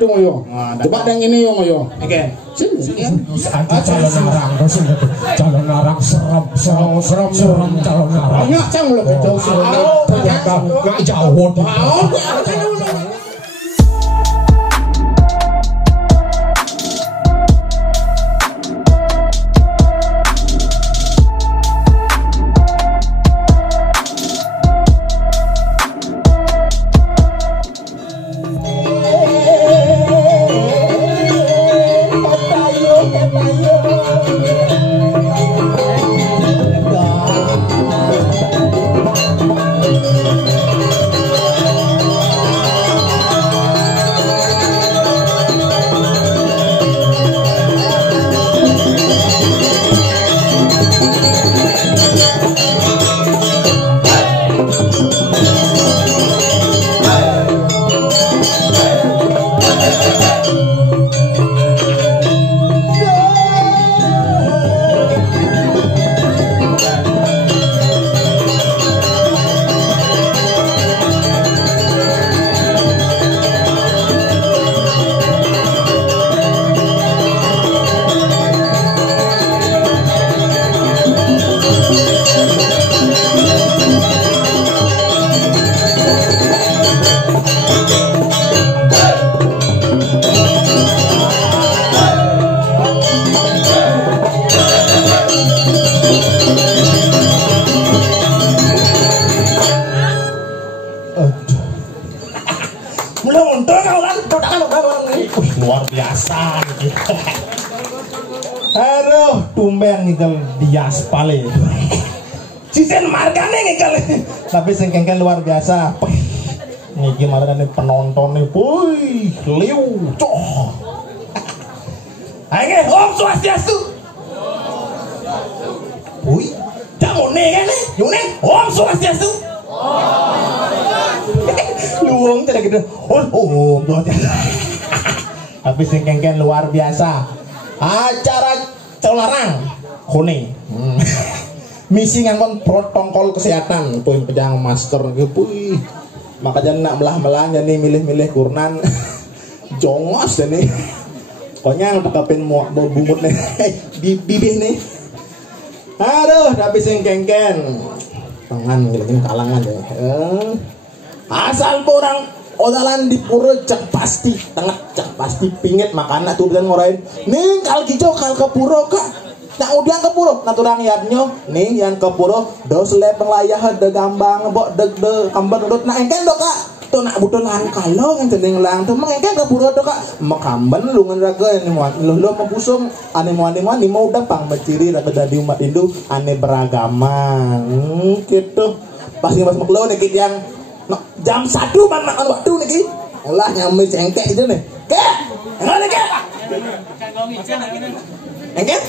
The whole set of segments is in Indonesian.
itu ngoyo. Coba yang ini yo ngoyo. Oke. Calon narang serem calon narang. Enggak cang lo jauh Enggak jauh. Luar biasa gitu. Aduh, tumben ngikel di aspal ya. Cisen margane ngikel. Tapi sing kengkel luar biasa. Niki margane penontonnya, wih, liu, coh. Ayo, Om Swastiastu. Wih, damone kan? Yune, Om Swastiastu. Luang tidak gitu. Om Swastiastu. Tapi sing kengken luar biasa. Acara Colarang Kone. Misi ngangkon protokol kesehatan, poin pejang masker puy. Makanya nak melah-melahnya nih milih-milih kurnan. Jongos nih. Pokoknya udah kapin mau bumut nih. Bibih nih. Aduh, tapi sing kengken. Tangan gini kalangan deh. Asal orang odalan di pura cak pasti tengah cak pasti pingit makanan tuh dan ngorain nih kal kijau kal ke pura kak nak udiang ke pura naturang yadnyo nih yang ke pura dos lepeng layah de gambang bok de kambar dot nak engken dok kak tuh nak butuh lahan kalong yang cenderung lang tuh mengengken ke pura dok kak makamben lu ngeraga ini muat lu mempusung ane mau dapang menciri raga dari umat Hindu ane beragama gitu pasti mas maklo nih yang jam 1 makan waktu nih olah nyampe cengkek itu nih kek mana kek engket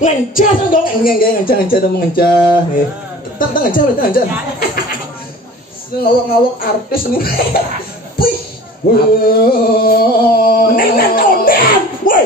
ngencah dong ngencah dong ngencah nih tak ngencah ngawak artis nih wih neng woi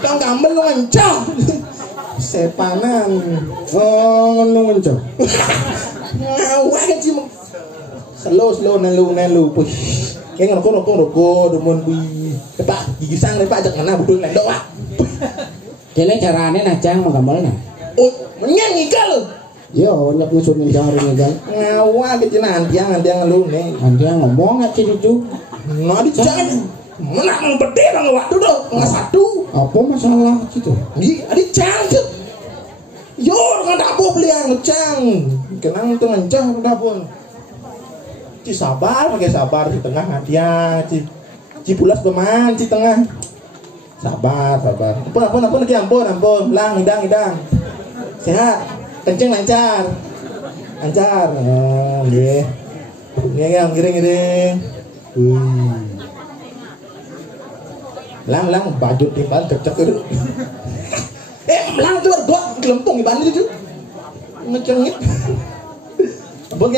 kang gambar lu ngencah sepanan ngencah ngawak kan sih slow nalu puy kayak rokok demun puy kepak gigi sang nih pak ajak ngana budul lendok pak kene carane najang menggambarnya oh menyang igal yo nyok nyusun ngejar ngejar ngawak kecil nantiang lu nih nantiang ngomong nggak sih cucu nggak jangan menang berdeh bang waktu dong nggak satu apa masalah gitu di cangkep yo nggak dapur beli yang ngecang kenang tuh ngencah udah pun ci sabar pakai sabar di tengah hadiah ci pulas peman ci tengah sabar ampun lagi ampun lang hidang sehat kenceng lancar nggih yang giring lang baju timbal cek lang tuh gua gelempung di bandit itu ngecengit ampun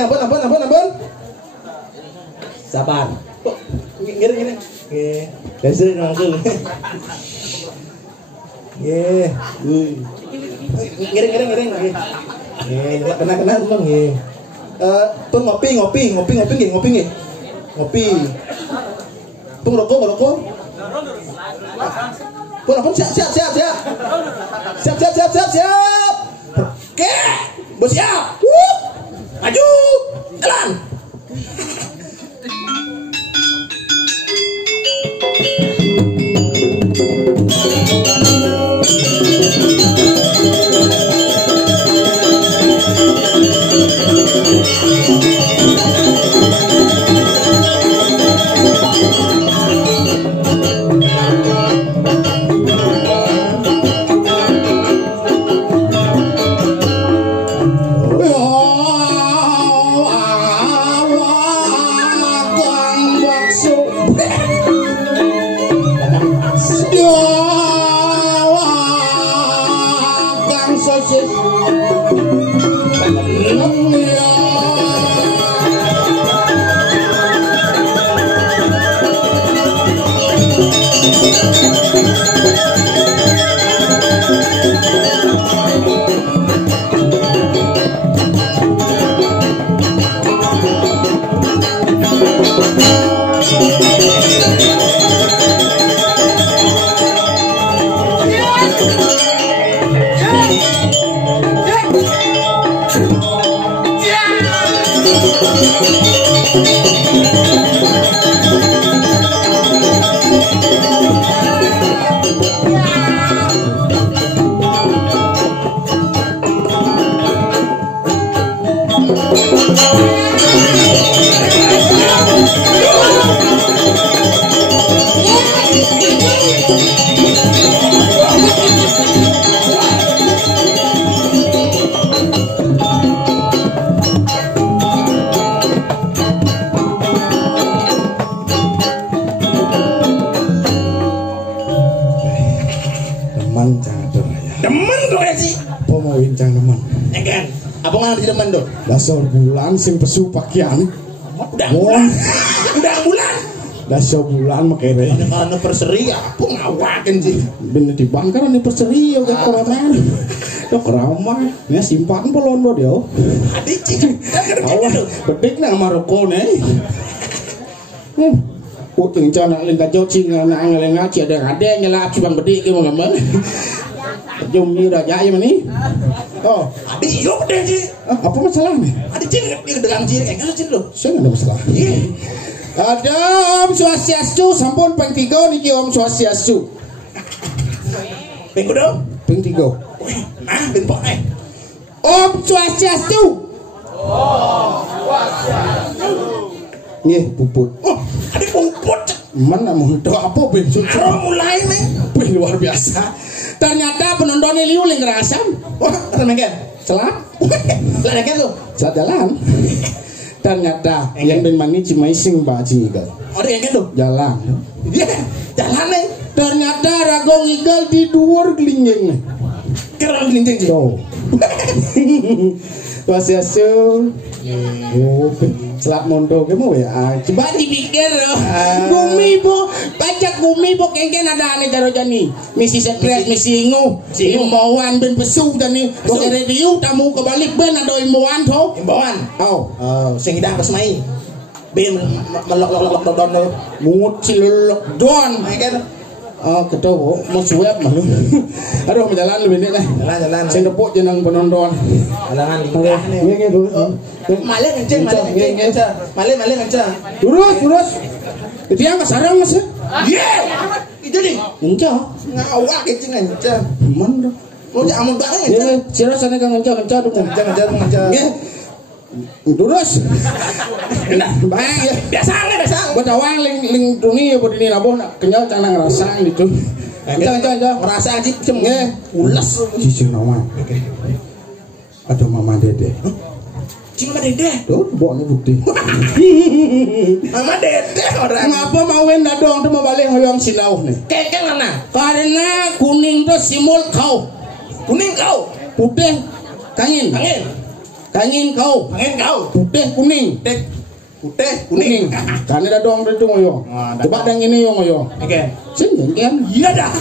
sabar giring dasar langsung giring kena bang tuh ngopi Pung rokok. Pun siap. Oke, bos siap. Maju, jalan. Dasar bulan sing pesu pakaian. Udah bulan. Dasar bulan makere. Karena perseri apa ngawakin sih. Bener di bangkar ane perseri yo gak koran. Dok ramah. Nya simpan polon dia. Adik cing. Bedik na maroko ne. Kok cing ling ka cing na ngelen ngaci ada nyelap cibang bedik ki mau ngamel. Jom ni dah jaya mani. Oh, adik yuk deh sih. Apa masalah nih? Adik cing dia degang cing kayak cing lo. Saya nggak ada masalah. Ada Om Swastiastu, sampun peng 3 niki Om Swastiastu. Peng dong. Peng 3. Nah, peng pok nih. Om Swastiastu. Nggih, puput. Oh, adik puput. Mana mau apa ben suci. Mulai nih. Luar biasa. Ternyata penontonnya liuling ngerasam. Wah, termengken. Selat. Selat kan tuh. Selat jalan. Ternyata yang ben mani cimaising Pak Cigal. Oh, yang kan tuh. Jalan. Iya, jalan nih. Ternyata ragong igal di dhuwur glingging. Kerang glingging sih. Oh. Wasiasu. Selat mondo kamu ya. Coba dipikir loh. Bumi bu, pajak bumi bu kengken ada aneh jaro jani. Misi sekret, misi ingu, imbauan ben pesu jani. Bukan radio tamu kebalik ben ada imbauan toh. Imbauan. Oh, sing idang pas mai. Ben melok don lo. Mungut cilok don. Kan. Oh, ketemu mau suap mah. Aduh, jalan lebih nih. Jalan. Saya nepuk jenang penonton. Alangan lidah. Nggih, Bu. Malih kenceng. Malih kenceng. Terus. Itu yang kasarang Mas. Iya. Itu nih. Enca. Ngawak kenceng. Man. Mau jamu banget. Ya, sira sana kang enca dong. Kenceng. Nggih. Terus. Bang, biasa. Buat awang ling dungi buat ini nabo nak kenyal cang ngerasa gitu. Enca. Ngerasa aja cem. Ulas. Cicing nama. Ada Mama Dede. Cing Mama Dede. Tuh, bawa nih bukti. Mama Dede orang. Ngapa mau wenda dong tuh mau balik hoyong sinau nih? Kekeng mana? Karena kuning tuh simul kau. Kuning kau. Putih kangin. Kangin kau. Putih kuning. Putih kuning. Karena ada dong itu ngoyong. Coba dang ini yo ngoyong. Oke. Sing kan? Iya dah.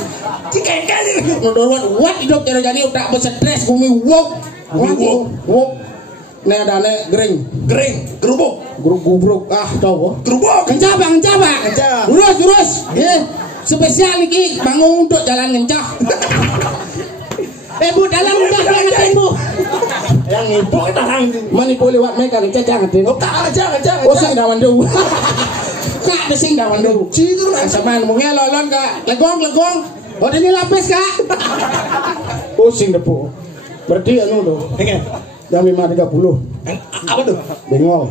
Kekeng ini. Nodor wat hidup cara jadi udah berstres bumi wok. Wok. Nek adane gering. Gerubuk. Gubruk tau. Gerubuk. Kencah Bang, kencah Bang. Kencah. Lurus. Nggih. Spesial iki bangun untuk jalan kencah. Bu dalam udah jangan Bu. Yang ibu kita hang. Mani boleh lewat mereka kencah jangan deh. Oh, jangan. Oh sing dawan dulu. Kak de sing dawan dulu. Citu lah. Samaan mau ngelolon Kak. Legong. Oh ini lapis Kak. Oh sing depo. Berarti anu tuh. Pengen. Jam 5.30. Apa tuh? Bengol.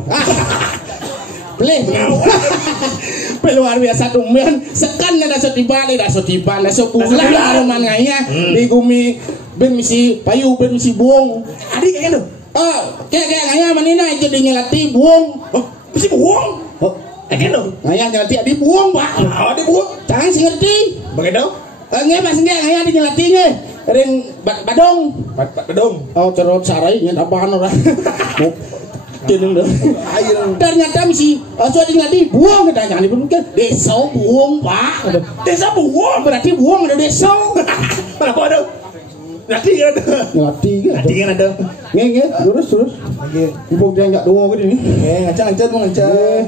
Pelih. Luar biasa tumian. Sekan na sotiban na sebulan aroman ngaya di gumi ben misi payu ben misi buong. Adik kayak gitu. Kayak ngaya manina itu di nyelati buong. Misi buang. Kayak gitu. Ngaya nyelati di buong, Pak. Ada buang. Jangan sing ngerti. Bagaimana? Nge pas ngaya di nyelati nge. Ring badong. Badong. Oh cerot sarai nya apaan ora. Tinung dah. Ternyata misi sudah nyelati buong katanya ni pun desa buong, Pak. Desa buang. Berarti buong ada desa. Kenapa ada? Nanti kan ada. Nge, lurus. Ibu dia enggak dua gini nih. Ngancang mau ngancang.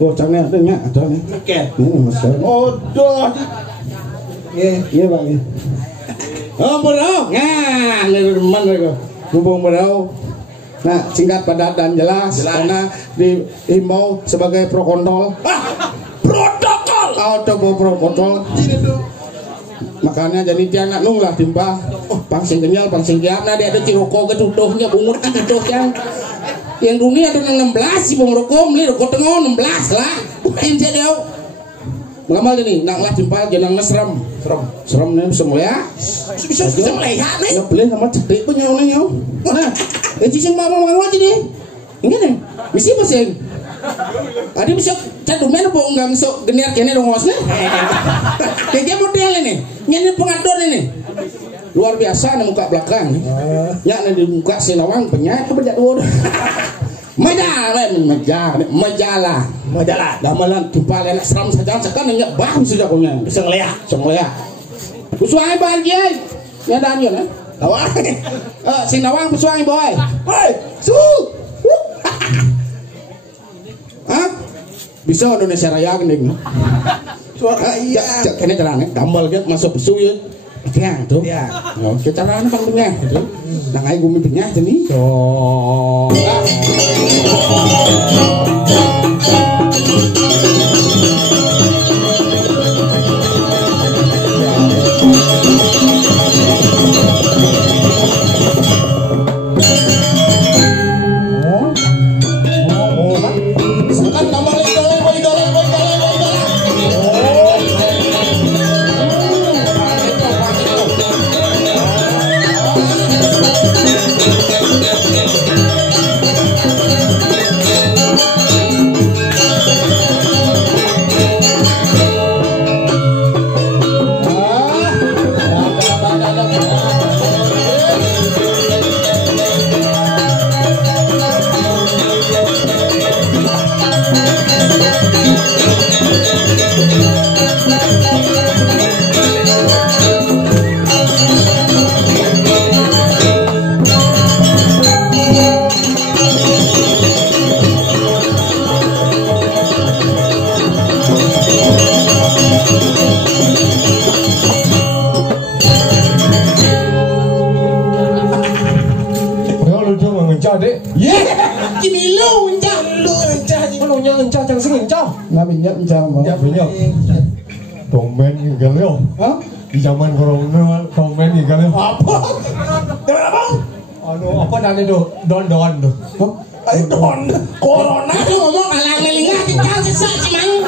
Oh, cangnya ada nya. Oke. Mas. Odoh. Iya, Bang. Oh, bro. Nah, teman mereka. Hubung bro. Nah, singkat padat dan jelas. Karena dihimbau sebagai protokol. Protokol. Protokol. Makanya jadi dia nak nung lah timbah. Pangsing kenyal, pangsing giap. Nah dia ada ciroko ketuduhnya bungut ketuduh yang dunia ada 16 si bung rokok beli rokok tengah 16 lah. Bukan saya dia. Mengamal ini nak lah timbah jangan ngesram. Seram nih semua ya. Bisa melihat nih. Ya beli sama cedik punya orangnya. Nah, sing mau aja nih. Ini nih, misi pasien. Adi bisa cadumen apa enggak masuk geniar kene dong ngosnya. Kayak model ini. Nyanyi pengadon ini. Luar biasa nih muka belakang nih. Ya nih di muka Sinawang penyak berjak dua. Majalah. Damalan kepala enak seram saja sekarang enggak bahu sudah punya. Bisa ngeliat. Pusuai bagian. Ya dan ya. Awak. Sinawang pusuai boy. Hei, su. Hah? Bisa Indonesia Raya gini. Suara iya. Kene carane dambal ge masuk besu ya. Ya tuh. Ya. Oh, carane pang punya gitu. Nang ai gumi punya jadi. Oh. Domen gigal yo. Hah? Di zaman corona domen gigal yo. Apa? Apa tadi tuh? Don tuh. Ayo don. Corona. Aku ngomong alang melingah tinggal sesak cimang.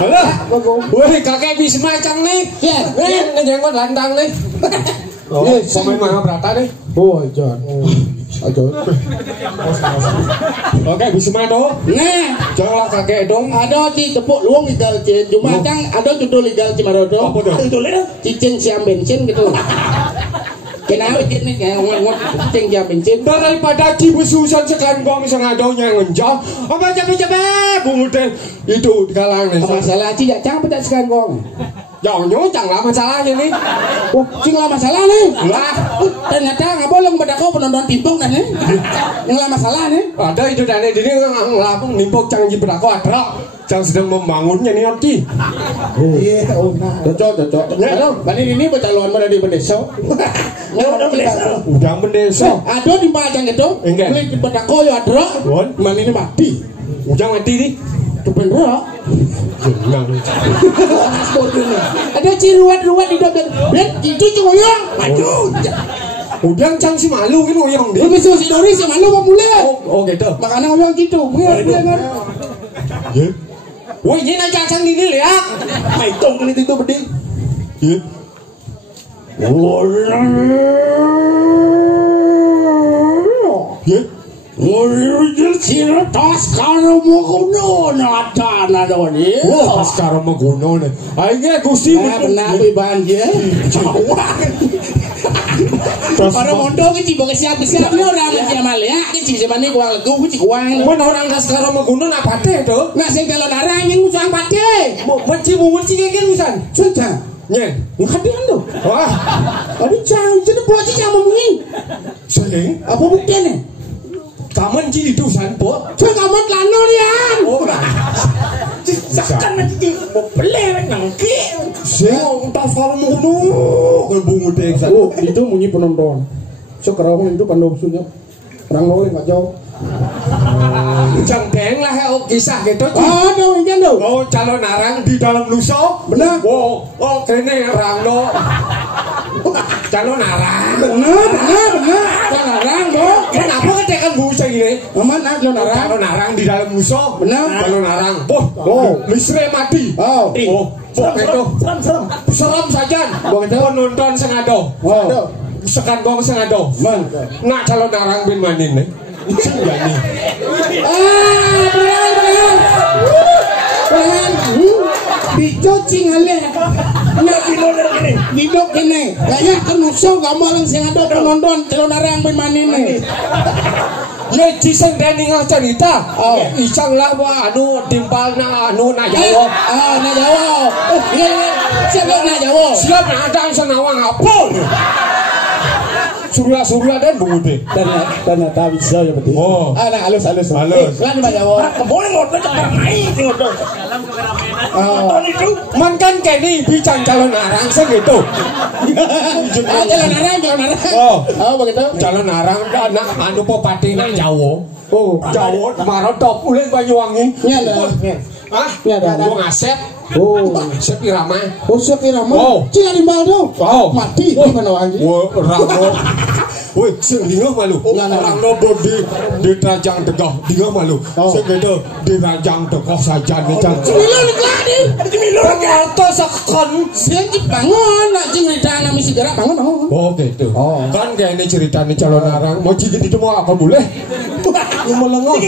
Halo. Woi, kakek Bisma cang nih. Ya, ngejenggot lantang nih. Komen Mahabharata nih. Oh, John. Ajo. Oke, Bisma tuh. Nah, janganlah kakek dong. ada di tepuk luang igal cuma cang ada judul igal Cimarodo. Apa tuh? Judulnya Cicing siam bensin gitu. Kenapa ini kayak ngomong cicing siam bensin? Daripada dibesusan sekarang gua bisa ngadonya ngencah. Apa capek-capek bungutin itu di kalangan. Masalah tidak capek tak sekarang gong. Jangan jangan masalahnya nih. Oh, sing lah masalah nih. Lah, Ternyata nggak boleh pada kau penonton timpong dan nih. Yang lah masalah nih. ada itu dan ini ngelakuin nimpuk jangan jibrak ada. Jangan sedang membangunnya nih nanti. Iya, oh, cocok. Bani ini bercaloan pada di Bendeso. Udah mendeso. Aduh di Pajang itu. Enggak. Beli pada kau ya adro. Bani ini mati. Udah mati nih. Kepenro. Jangan. Ada ciruat-ruat di dalam. Dan itu cuma yang. Aduh. Udah cang si malu kan oyong deh. Lu bisa si Dori si malu mau mulai. Oh gitu. Makanya oyong gitu. Mulai kan. Ya. Woi, ini aja cang ini lihat. Maitong kan itu berding. Ya. Ya. Ngurujul sira tas karo mokono nata nadoni. Wah, pas karo maguno nih. Ayo Gusti. Benar banjir. Para mondok iki bang siap-siap orang jamal ya. Iki zaman iki kuang legu iki kuang. Mun orang kas karo maguno nak pate to. Nggak sing kalau narang yang usang pate. Menci kan usan. Sudah. Nye. Ngadian do. Wah, Aduh cang, jadi buat sih kamu mungkin. sing Apa buktinya? kamen ci itu san po. Saya kamu lano lian. Oh, Sakan nanti mau beli nangki. sing tas karo maguno. Kau bungu dek san. Oh, itu bunyi penonton. Sekarang itu pandang sunya. Orang lain nggak jauh. Jang deng lah kisah gitu. Ada weekend do. Oh, calon narang di dalam luso. Benar. Oh, kene rangno. Calon narang. Benar. Narang do. Kenapa ketekan busa ini? Aman ada narang. Calon narang di dalam luso. Benar. Calon narang. Misre mati. Oh. Itu. Serem saja. Penonton sengado. Wow. Sekan gong sengado. Man. Nak calon narang bin manin nih. Senggani. Benar. Dicuci ngalih. Didok kene. Kayak kenuso gamal sing ada penonton calon narang bin manin nih. Leci sing deni cerita. Icang lah anu timpal na anu na Jawa. Na Jawa. Siap na Jawa. Siap na ada senawang apa? Surya dan bungude. Ternyata bisa ya betul. Oh. Anak halus. Halus. Lan na Jawa. Boleh ngotot main ngotot. Man kan kene bican calon narang sing gitu. Calon narang. Oh, begitu. Calon narang anak anu popati na Jawa. Oh, Jawa marot top ulin Banyuwangi. Nyanda. Hah? Nyanda. Gua ngasep. Oh, Sepirama. Sekira mah. Oh. Cina di Baldo. Oh. Mati di mana lagi? Wah, rangno. Woi, sing dingah malu. Rangno di Rajang Tegah, dingah malu. Sing gede di Rajang Tegah saja nih cang. Cemilon lagi. Cemilon Atau sekon. Sing bangun nak cerita nami segera bangun. Oh gitu. Kan kayak ini ceritanya calon narang. Mau jigit itu mau apa boleh? Mau lengo.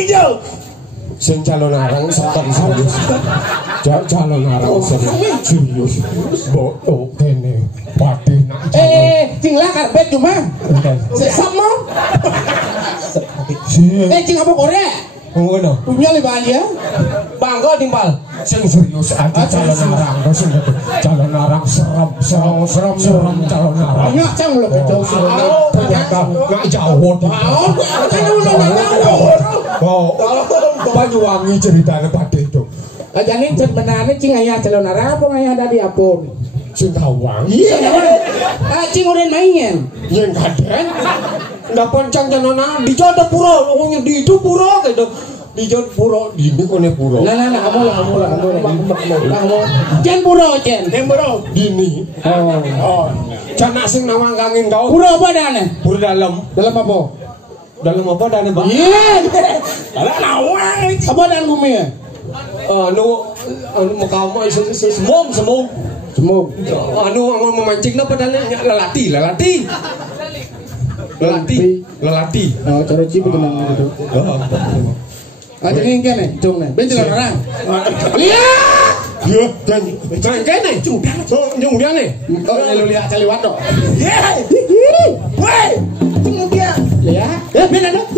Sing calon narang sekon serius. Calon narang serius. Bodoh kene. Pati nak. Cing lah karpet cuma. Sama. Cing apa Korea? Ngono. Punya lebih aja. Bangga timpal. Sing serius aja calon narang. Sing calon narang serem calon narang. Enggak cang lo jauh sih. Enggak jauh. Oh, Banyuwangi ceritanya pada itu. Ajanin sebenarnya cing ayah calon narang apa ayah dari apun? Cingkawang. Iya. Cing udah mainin. Yang kaden. Nggak poncang calon narang di jodoh pura. Pokoknya di itu pura gitu. Di jodoh pura. Di ini kone pura. Nah, kamu. Jen pura, Jen. Dini. Oh. Cana sing nawang kangin kau. Pura apa dana? Pura dalam. Dalam apa? Dalam apa dana bang? Iya. Dalam nawang. Apa dan bumi ya? Anu muka semung. Semua. Anu memancing apa dana? Lelati. Oh, cara cipu tenang gitu. Ada yang kene, cung nih. Bentar orang. Lihat. Ya, jangan kene. Jumlah nih. Oh, lu lihat caliwat dong. Woi, tunggu dia. Lihat. Benar dong.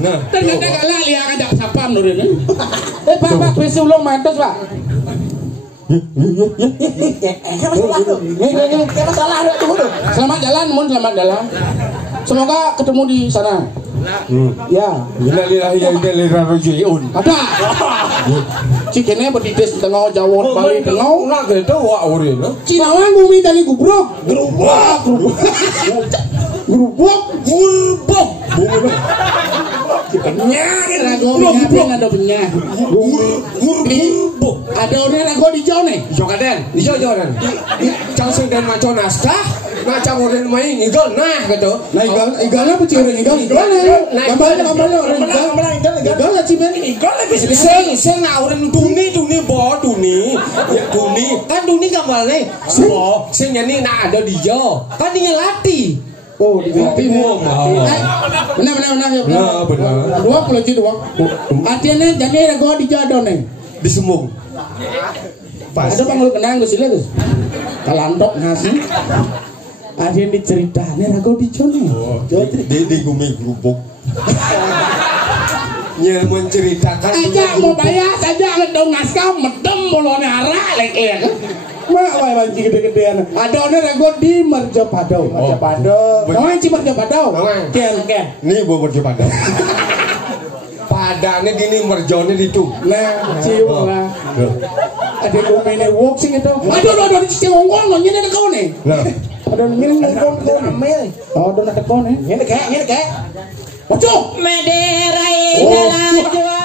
Nah. Ternyata kalah lihat ajak sapam nurin. Pak, besok belum mantos, Pak. Selamat jalan, Mun, selamat jalan. Semoga ketemu di sana. Ya. Innalillahi wa inna ilaihi raji'un. Ada. Cikene berdidis tengah Jawa Bali tengah. Nak gitu wa urina. Cinawan bumi tadi gubruk. Gerubak. Ada punya. Ada orang lagu di jauh nih. Ijo kaden, ijo dan. Cang sing den maca naskah, maca urin main igol nah gitu. Nah igalnya apa ciri igal? Gambarnya orang igal lah cimen. Igal lagi sing urin duni bo duni. Ya duni, kan duni gambarnya. Bo sing nyanyi nak ada di jo. Kan dia latih. Oh, di timur. Benar. Dua puluh dua. Artinya jadi lagu di jodoh nih. Di Sembung. Pas. Ada panggil kenang lu sila tuh. Kalantok ngasih. Ada yang diceritanya lagu di jodoh. Di gumi gerubuk. Nya menceritakan. Aja mau bayar saja ngedong naskah medem bolone arah lek-lek. Mak wae banci gede-gedean. Ada orang lagu di Merjapado. Kawan ci Merjapado. Ken. Nih gua Merjapado. Padane gini merjone ditu. Nah, cium lah. Ada komene wok sing itu. Aduh, ci ngongong nyene kau nih. Lah. Ada nyene ngongong. Oh, ada nak kau nih. Nyene kayak. Ojo. Mederai dalam jual